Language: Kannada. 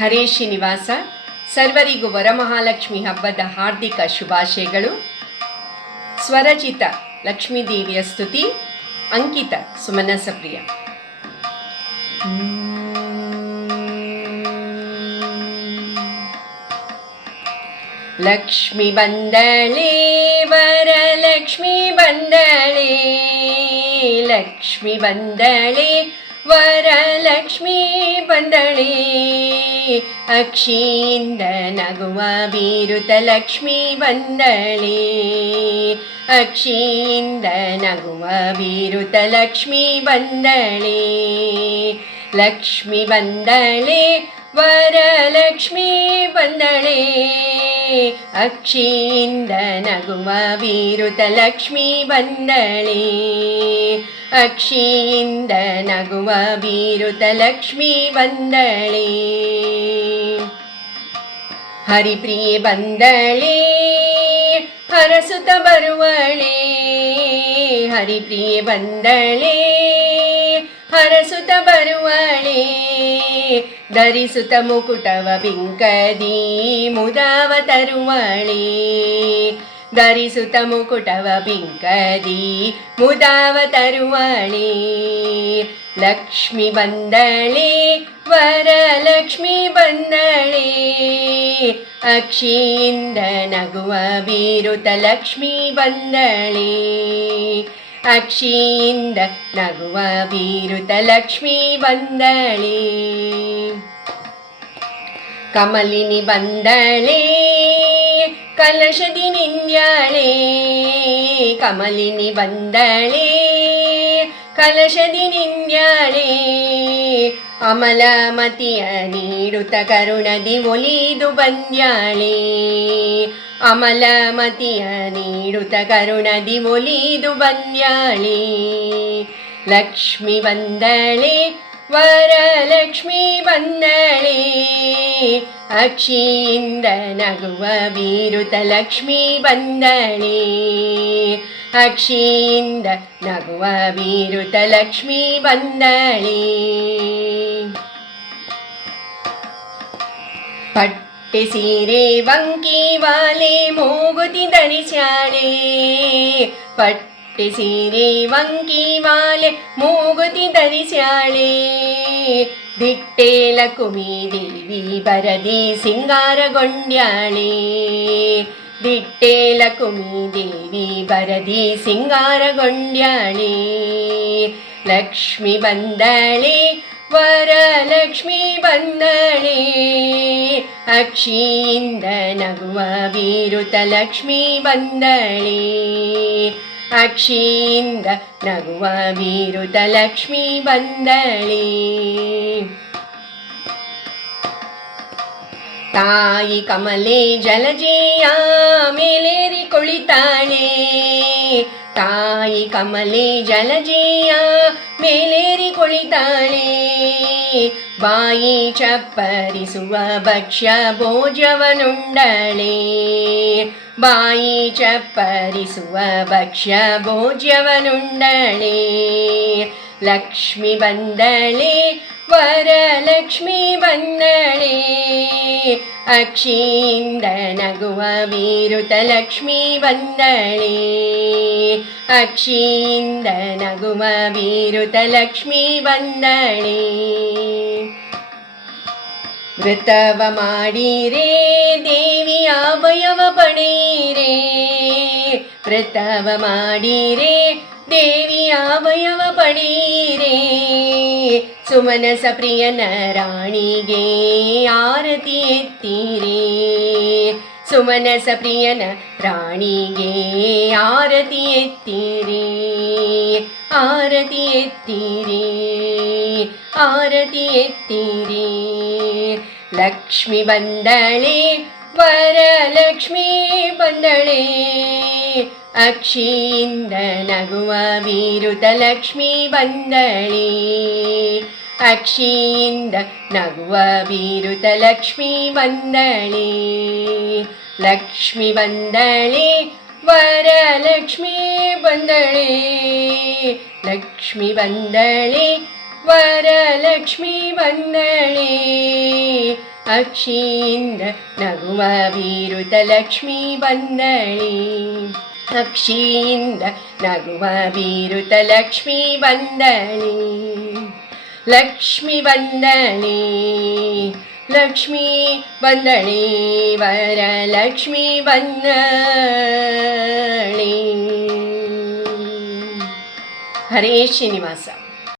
ಹರೇ ಶ್ರೀನಿವಾಸ. ಸರ್ವರಿಗೂ ವರಮಹಾಲಕ್ಷ್ಮಿ ಹಬ್ಬದ ಹಾರ್ದಿಕ ಶುಭಾಶಯಗಳು. ಸ್ವರಚಿತ ಲಕ್ಷ್ಮೀದೇವಿಯ ಸ್ತುತಿ, ಅಂಕಿತ ಸುಮನಸಪ್ರಿಯ. ಲಕ್ಷ್ಮಿ ಬಂದಳೆ ವರಲಕ್ಷ್ಮಿ ಬಂದಳೆ, ಲಕ್ಷ್ಮಿ ಬಂದಳೆ ವರಲಕ್ಷ್ಮಿ ಬಂದಳೆ, ಅಕ್ಷಿಯಿಂದ ನಗುವ ಬೀರುತ ಲಕ್ಷ್ಮಿ ಬಂದಳೆ, ಅಕ್ಷಿಯಿಂದ ನಗುವ ಬೀರುತ ಲಕ್ಷ್ಮಿ ಬಂದಳೆ, ಲಕ್ಷ್ಮಿ ಬಂದಳೆ ವರಲಕ್ಷ್ಮಿ ಬಂದಳೆ, ಅಕ್ಷಿಯಿಂದ ನಗುವ ಬೀರುತ ಲಕ್ಷ್ಮಿ ಬಂದಳೆ, ಅಕ್ಷಿಯಿಂದ ನಗುವ ಬೀರುತ ಲಕ್ಷ್ಮಿ ಬಂದಳೆ, ಹರಿಪ್ರಿಯೆ ಬಂದಳೆ ಹರಸುತ ಬರುವಳೆ, ಹರಿಪ್ರಿಯೆ ಬಂದಳೆ ಹರಸುತ ಬರುವಳೆ, ಧರಿಸುತ್ತ ಮುಕುಟವ ಬಿಂಕದಿ ಮುದವ ತರುವಳೆ, ಧರಿಸುತ್ತ ಮುಕುಟವ ಬಿಂಕದಿ ಮುದವ ತರುವಳೆ, ಲಕ್ಷ್ಮಿ ಬಂದಳೆ ವರಲಕ್ಷ್ಮಿ ಬಂದಳೆ, ಅಕ್ಷಿಯಿಂದ ನಗುವ ಬೀರುತ ಲಕ್ಷ್ಮಿ ಬಂದಳೆ, ಅಕ್ಷಿಯಿಂದ ನಗುವ ಬೀರುತ ಲಕ್ಷ್ಮಿ ಬಂದಳೆ, ಕಮಲಿನಿ ಬಂದಳೆ ಕಲಶದಿ ನಿಂದ್ಯಾಳೆ, ಕಮಲಿನಿ ಬಂದಳೆ ಕಲಶದಿ ನಿಂದ್ಯಾಳೆ, ಅಮಲಮತಿಯ ನೀಡುತ್ತ ಕರುಣದಿ ಒಲಿದು ಬಂದ್ಯಾಳೆ, ಅಮಲಮತಿಯ ನೀಡುತ್ತ ಕರುಣದಿ ಒಲಿದು ಬಂದ್ಯಾಳೆ, ಲಕ್ಷ್ಮಿ ಬಂದಳೆ ವರಲಕ್ಷ್ಮಿ ಬಂದಳೆ, ಅಕ್ಷಿಯಿಂದ ನಗುವ ಬೀರುತ ಲಕ್ಷ್ಮಿ ಬಂದಳೆ, ಅಕ್ಷಿಯಿಂದ ನಗುವ ಬೀರುತ ಲಕ್ಷ್ಮಿ ಬಂದಳೆ, ಪಟ್ಟೆ ಸೀರೆ ವಂಕಿ ವಾಲೆ ಮೂಗುತಿ ಧರಿಸ್ಯಾಳೆ, ಪಟ್ಟೆ ಸೀರೆ ವಂಕಿ ವಾಲೆ ಮೂಗುತಿ ಧರಿಸ್ಯಾಳೆ, ದಿಟ್ಟೆ ಲಕುಮಿ ದೇವಿ ಬರದಿ ಸಿಂಗಾರಗೊಂಡ್ಯಾಳೆ, ದಿಟ್ಟೆ ಲಕುಮಿ ದೇವಿ ಬರದಿ ಸಿಂಗಾರಗೊಂಡ್ಯಾಳೆ, ಲಕ್ಷ್ಮಿ ಬಂದಳೆ ವರಲಕ್ಷ್ಮಿ ಬಂದಳೆ, ಅಕ್ಷಿಯಿಂದ ನಗುವ ಬೀರುತ ಲಕ್ಷ್ಮಿ ಬಂದಳೆ, ಅಕ್ಷಿಯಿಂದ ನಗುವ ಬೀರುತ ಲಕ್ಷ್ಮಿ ಬಂದಳೆ, ತಾಯಿ ಕಮಲೆ ಜಲಜೆಯ ಮೇಲೇರಿ ಕುಳಿತಾಳೆ, ತಾಯಿ ಕಮಲೆ ಜಲಜೆಯ ಮೇಲೇರಿ ಕುಳಿತಾಳೆ, ಬಾಯಿ ಚಪ್ಪರಿಸುವ ಭಕ್ಷ್ಯ ಭೋಜ್ಯವನುಂಡಳೆ, ಬಾಯಿ ಚಪ್ಪರಿಸುವ ಭಕ್ಷ್ಯ ಭೋಜ್ಯವನುಂಡಳೆ, ಲಕ್ಷ್ಮಿ ಬಂದಳೆ ವರಲಕ್ಷ್ಮಿ ಬಂದಳೆ, ಅಕ್ಷಿಯಿಂದ ನಗುವ ಬೀರುತ ಲಕ್ಷ್ಮಿ ಬಂದಳೆ, ಅಕ್ಷಿಯಿಂದ ನಗುವ ಬೀರುತ ಲಕ್ಷ್ಮಿ ಬಂದಳೆ, ವ್ರತವ ಮಾಡಿರೆ ದೇವಿಯ ಅಭಯವ ಪಡೆಯಿರೆ, ವ್ರತವ ಮಾಡಿರೆ ದೇವಿಯ ಅಭಯವ ಪಡೆಯಿರೆ, ಸುಮನಸ ಪ್ರಿಯನ ರಾಣಿಗೆ ಆರತಿ ಎತ್ತಿರೆ, ಸುಮನಸ ಪ್ರಿಯನ ರಾಣಿಗೆ ಆರತಿ ಎತ್ತಿರೆ, ಆರತಿ ಎತ್ತಿರೆ, ಆರತಿ ಎತ್ತಿರೆ, ಲಕ್ಷ್ಮಿ ಬಂದಳೆ ವರಲಕ್ಷ್ಮಿ ಬಂದಳೆ, ಅಕ್ಷಿಯಿಂದ ನಗುವ ಬೀರುತ ಲಕ್ಷ್ಮಿ ಬಂದಳೆ, ಅಕ್ಷಿಯಿಂದ ನಗುವ ಬೀರುತ ಲಕ್ಷ್ಮಿ ಬಂದಳೆ, ಲಕ್ಷ್ಮಿ ಬಂದಳೆ ವರಲಕ್ಷ್ಮಿ ಬಂದಳೆ, ಲಕ್ಷ್ಮಿ ಬಂದಳೆ ವರಲಕ್ಷ್ಮಿ ಬಂದಳೆ, ಅಕ್ಷಿಯಿಂದ ನಗುವ ಬೀರುತ ಲಕ್ಷ್ಮೀ ಬಂದಳಿ. ಅಕ್ಷಿಯಿಂದ ನಗುವ ಬೀರುತ ಲಕ್ಷ್ಮೀ ಬಂದಳಿ. ಲಕ್ಷ್ಮಿ ಬಂದಳಿ ಲಕ್ಷ್ಮೀ ಬಂದಳಿ ವರಲಕ್ಷ್ಮೀ ಬಂದಳಿ. ಹರೇ ಶ್ರೀನಿವಾಸ.